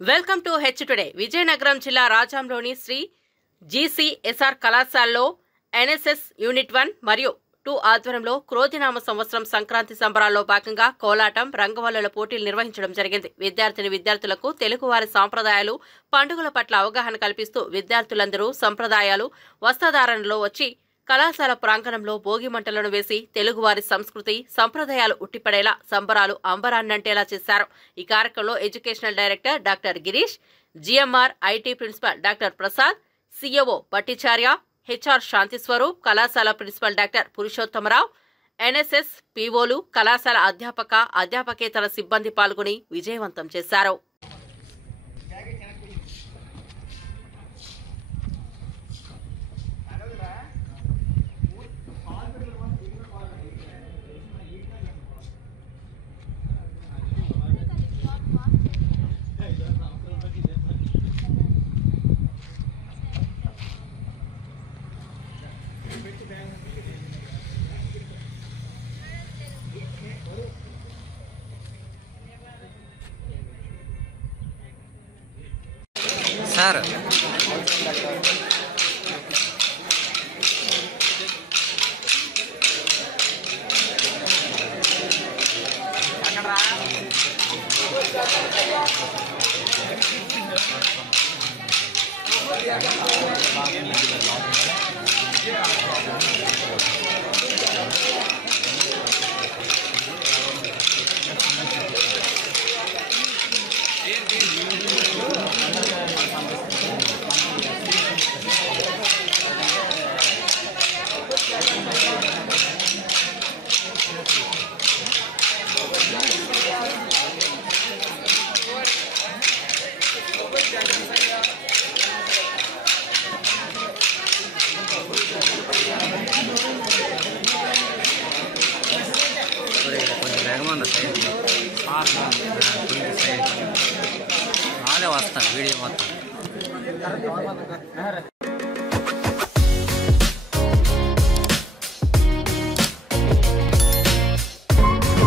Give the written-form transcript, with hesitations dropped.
Welcome to H today. Vizianagaram జిల్లా రాజాంలోని శ్రీ జీసీఎస్ఆర్ కళాశాలలో NSS unit 1 మరియు 2 ఆధ్వర్యంలో క్రోధినామ సంవత్సరం సంక్రాంతి సంబరాల్లో భాగంగా కోలాటం, రంగవల్లుల పోటీలు నిర్వహించడం జరిగింది. విద్యార్థులకు తెలుగువారి సాంప్రదాయాలు, పండుగల పట్ల అవగాహన కల్పిస్తూ విద్యార్థులందరూ సంప్రదాయాలు, వస్త్రధారణలో వచ్చి కళాశాల ప్రాంగణంలో భోగి మంటలను వేసి తెలుగువారి సంస్కృతి, సంప్రదాయాలు ఉట్టిపడేలా సంబరాలు అంబరాన్నంటేలా చేశారు. ఈ కార్యక్రమంలో educational director doctor Girish, GMR IT principal doctor Prasad, CEO పట్టిచార్య, హెచ్ఆర్ శాంతిస్వరూప్, కళాశాల ప్రిన్సిపల్ డాక్టర్ పురుషోత్తమరావు, ఎన్ఎస్ఎస్ పీఓలు, కళాశాల అధ్యాపకేతర సిబ్బంది పాల్గొని విజయవంతం చేశారు. సార్ కొంచెం వేగమంది సైడ్ ఆలే వస్తాను వీడియో మొత్తం.